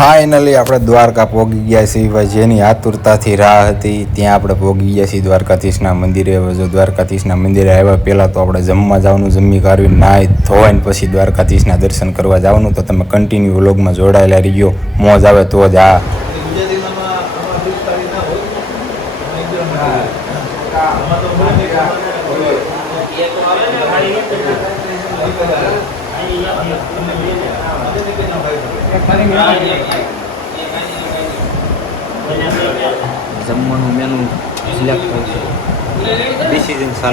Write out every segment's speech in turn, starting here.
Finally આપણે દ્વારકા પહોંચી ગયા છીએ. જેની આતુરતાથી રાહ હતી ત્યાં આપણે પહોંચી ગયા છીએ દ્વારકાધીશના મંદિરે. જો દ્વારકાધીશના મંદિરે આવ્યા પહેલાં તો આપણે જમવા જવાનું, જમી કાઢવી નાહી ધોવાઈને પછી દ્વારકાધીશના દર્શન કરવા જવાનું. તો તમે કન્ટિન્યુ વ્લોગમાં જોડાયેલા રહીજો, મોજ આવે તો જ. જમવાનું મેનુ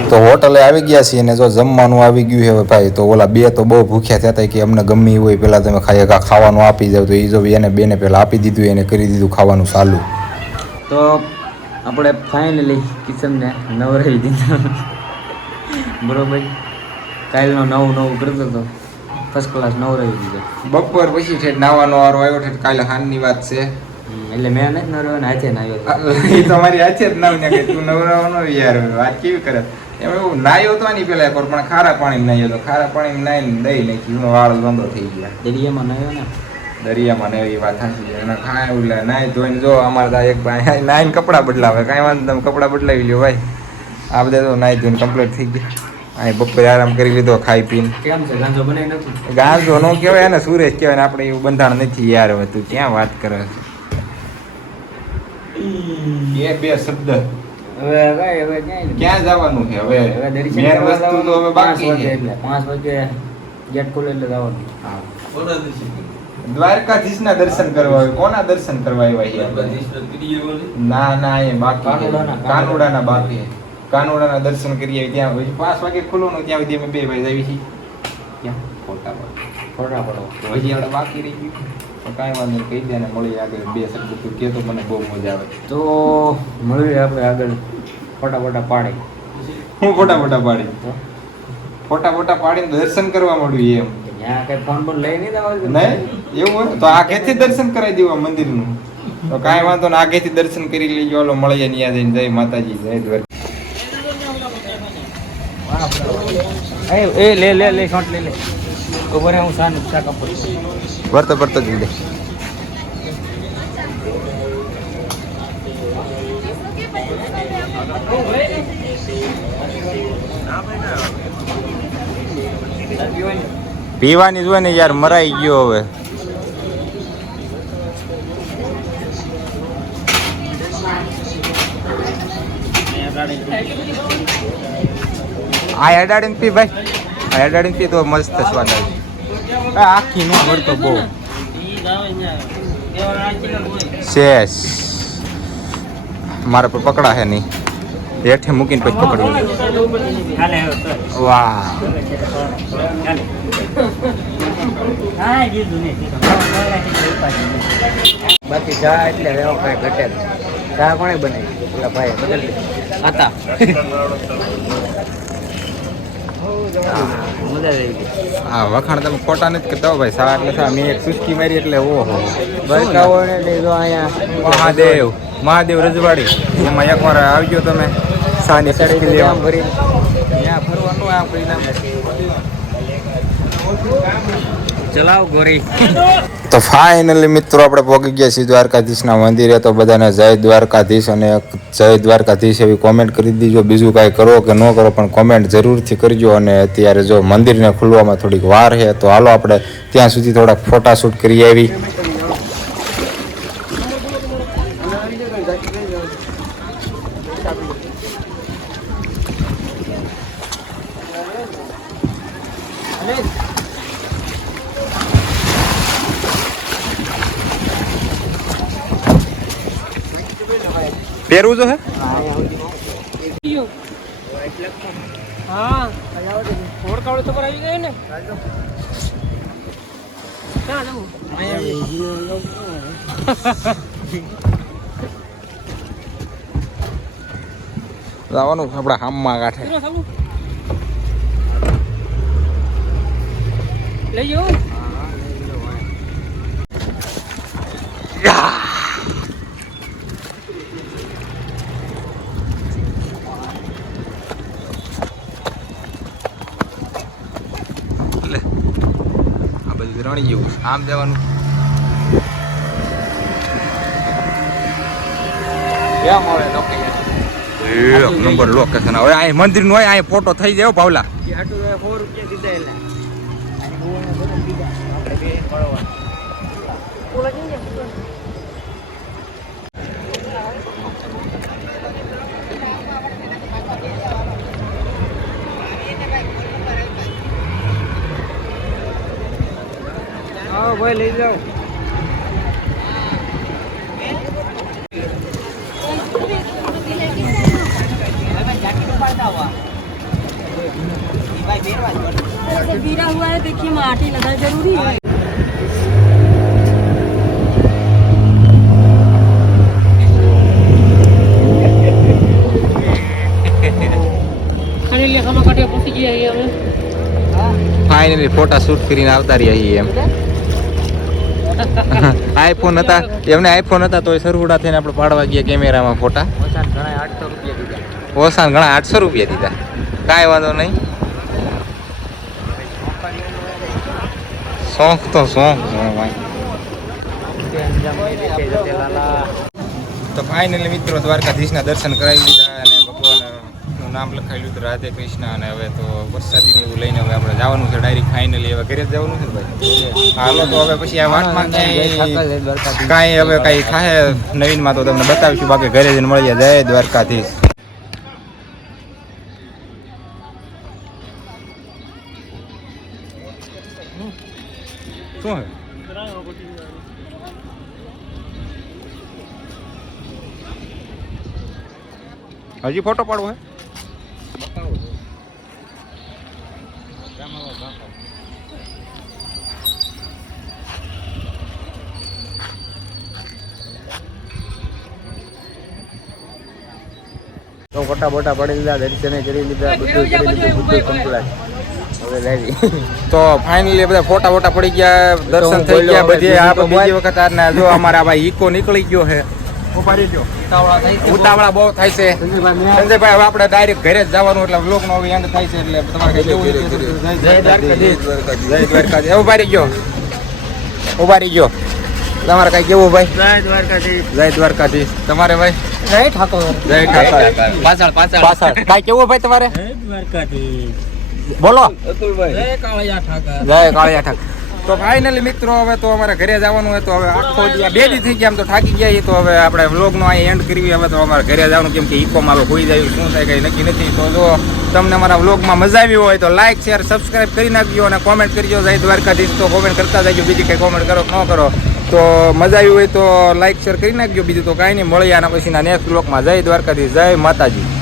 તો હોટલે આવી ગયા છીએ ને જો જમવાનું આવી ગયું છે ભાઈ. તો ઓલા બે તો બહુ ભૂખ્યા થયા હતા કે અમને ગમે એવું હોય પહેલાં તમે ખાવાનું આપી જાવ. તો એ જો એને બેને પહેલાં આપી દીધું, એને કરી દીધું ખાવાનું ચાલુ. તો આપણે ફાઇનલી કિચનને નવરાવી દીધું બરોબર. કાલનો નવું કરતો હતો, ફર્સ્ટ ક્લાસ નવરાવી દીધો. બપોર પછી છે નાવાનો વારો આવ્યો છે. કાલે હાનની વાત છે એટલે મેં નથી નવરાવ્યો ને હાથે નાવ્યો. એ તમારી હાથે જ નાવ ને તું નવરાવાનો યાર વાત કેવી કરે. એમ એવું નાયો તો નહીં પેલા એકવાર, પણ ખારા પાણી નાહ્યો તો ખારા પાણી નાહીને દઈ નાખ્યું, વાળ બંધો થઈ ગયા. દરિયામાં નાહ્યો ને, દરિયામાં ને એવી વાત સાચી છે. એના ખાય એટલે નાહી ધોઈને જો અમારે ત્યાં એક ભાઈ નાહીને કપડાં બદલાવે. કાંઈ વાંધો તમે કપડાં બદલાવી લ્યો ભાઈ. આ બધા તો નાહી ધોઈને કમ્પ્લીટ થઈ ગયા. અહીં બપોરે આરામ કરી લીધો ખાઈ પીને. કેમ છે ગાંજો બનાવી નથી? ગાંજો નો કહેવાય ને, સુરેશ કહેવાય ને. આપણે એવું બંધાણ નથી યાર. હવે તું ક્યાં વાત કરે છે? બે શબ્દ હવે ક્યાં જવાનું છે? હવે મેન વસ્તુ તો હવે બાકી છે. 5 વાગે ગેટ ખુલે એટલે જવાનું. દ્વારકાધીશના દર્શન કરવા આવ્યો. કોના દર્શન કરવા આવ્યા છે? ના એ બાકી કાનુડાના બાકી. કાનુડાના દર્શન કરીએ ત્યાં 5 વાગે ખુલ્લું ત્યાં સુધી અમે 2 વાગે આવી છીએ. ક્યાં ફોટા પડો હજી આપણે બાકી રહી ગયું. તો કાંઈ વાંધો કહી દે ને મળી આગળ. 2 શબ્દ તું કહે તો મને બહુ મજા આવે. તો મળીએ આપણે આગળ. ફોટા પાડી હું ફોટા પાડીને દર્શન કરવા મળ્યું એમ. ત્યાં કઈ ફોન પર લઈ નહીં જવા નહીં એવું હોય તો આગેથી દર્શન કરાવી દેવા મંદિરનું. તો કાંઈ વાંધો ને આગેથી દર્શન કરી લેજો. ઓલો મળીએ ત્યાં જઈને. જય માતાજી, જય દ્વારકા. લે શોટ લે ઉપર હું શાક આપું. વર્તો જ લે. પીવાની જ હોય ને યાર, મરાઈ ગયો હવે. આ અડાડીને પી ભાઈ, આ અડાડીને પી તો મસ્ત સ્વાદ આવે. આખી નો ભરતો બહુ શેષ મારા પર પકડા છે નહીં. હેઠે મૂકીને પછી પકડવું. વાહ બાકી ચા એટલે કઈ ઘટે. ચા કોણે બનાવી? પેલા ભાઈ બદલ હતા. મજા આવી ગઈ. હા વખાણ તમે ખોટા નથી કરતા ભાઈ. સા એટલે મેં એક સુસ્કી મારી એટલે ઓહો. બરકાઓ ને જો અહીંયા મહાદેવ રજવાડી એમાં એકવાર આવજો તમે. સાની સડી લેવા ભરી ત્યાં ફરવાનું આ પરિણામ ચલાવ ગોરી. તો ફાઇનલી મિત્રો આપણે પહોંચી ગયા છીએ દ્વારકાધીશના મંદિરે. તો બધાને જય દ્વારકાધીશ અને જય દ્વારકાધીશ એવી કોમેન્ટ કરી દીજો. બીજું કાંઈ કરો કે ન કરો પણ કોમેન્ટ જરૂરથી કરજો. અને અત્યારે જો મંદિરને ખુલવામાં થોડીક વાર છે તો હાલો આપણે ત્યાં સુધી થોડાક ફોટાશૂટ કરી આવી. પહેરવું તો હે? હા ઓળખાવડું તો પર આવી ગયું ને. જવાનું આપણા હામમાં કાંઠે લઈ જાઓ. રણી જેવું આમ જવાનું. કેમ હવે લોકેશન એક નંબર લોકેશન. હવે આ મંદિર નો હોય, આ ફોટો થઈ જાય હો ભાવલા. એ હાટું તો 4 રૂપિયા દીધા એલા અને ગોવાના બધા દીધા આપણે બે મળવા આવો ભાઈ લઈ જાઓ. गिरा हुआ है देखिए माटी लगा जरूरी है ખાલી લેખામાં કાઢે પહોંચી ગયા અહીંયા અમે ફાઇનલી ફોટા શૂટ કરીને આવતા રહ્યા છીએ એમ. આઈફોન હતા એમને, આઈફોન હતા તોય સરહુડા થઈને આપણે પાડવા ગયા કેમેરામાં ફોટા. ઓછાને ઘણા 800 રૂપિયા દીધા. ઓસાન ઘણા 800 રૂપિયા દીધા. કાંઈ વાંધો નહીં, શોખ તો શોખ ભાઈ. તો ફાઇનલી મિત્રો દ્વારકાધીશના દર્શન કરાવી દીધા અને ભગવાનનું નામ લખાવી લીધું રાધે કૃષ્ણ. અને હવે તો વરસાદીને એવું લઈને હવે આપણે જવાનું છે ડાયરેક્ટ ફાઇનલી. હવે ઘરે જ જવાનું છે ને ભાઈ. હાલો તો હવે પછી આ વાતમાં કાંઈ હવે કાંઈ થાય નવીનમાં તો તમને બતાવીશું. બાકી ઘરે જઈને મળી જાય. જય દ્વારકાધીશ. શું હજી ફોટો પાડવો હે? તો ફોટા બોટા પડી લીધા, દર્શને કરી લીધા, બધું કરી લીધું, બધું કમ્પ્લીટ. હવે લાવી તો ફાઇનલી બધા ફોટા વોટા પડી ગયા, દર્શન થઈ ગયા બધે. આપણે બીજી વખત આના જો અમારા ભાઈ ઈકો નીકળી ગયો છે. ઉતાવળા બહુ થાય છે સંજયભાઈ. હવે આપણે ડાયરેક્ટ ઘરે જ જવાનું એટલે વ્લોગ નો એન્ડ થાય છે. એટલે તમારે કઈ કેવું છે? જય દ્વારકાધીશ. જય દ્વારકાધીશ. ઉભા રહી ગયો, ઉભા રહી ગયો. તમારે કઈ કેવું ભાઈ? જય દ્વારકાધીશ. જય દ્વારકાધીશ. તમારે ભાઈ? જય ઠાકોર. જય ઠાકોર. પાછળ પાછળ કઈ કેવું ભાઈ તમારે? જય દ્વારકાધીશ. બોલો. અતુલભાઈ. જય કાળિયા ઠાકર. જય કાળિયા ઠાકર. તો ફાઇનલી મિત્રો હવે તો અમારે ઘરે જવાનું હોય. તો હવે આખો દિવસ 2 દી થઈ ગયા, આમ તો થાકી ગયા. તો હવે આપણે વ્લોગનો અહીં એન્ડ કરવી. હવે તો અમારે ઘરે જવાનું, કેમ કે ઇકોમાં હવે હોઈ જાય શું થાય કંઈ નક્કી નથી. તો જો તમને અમારા વ્લોગમાં મજા આવી હોય તો લાઈક શેર સબસ્ક્રાઈબ કરી નાખજો અને કોમેન્ટ કરજો જય દ્વારકાધીશ. તો કોમેન્ટ કરતા જજો, બીજી કંઈ કોમેન્ટ કરો ન કરો. તો મજા આવી હોય તો લાઈક શેર કરી નાખજો. બીજું તો કાંઈ નહીં, મળી આના પછીના નેક્સ્ટ વ્લોગમાં. જય દ્વારકાધીશ. જય માતાજી.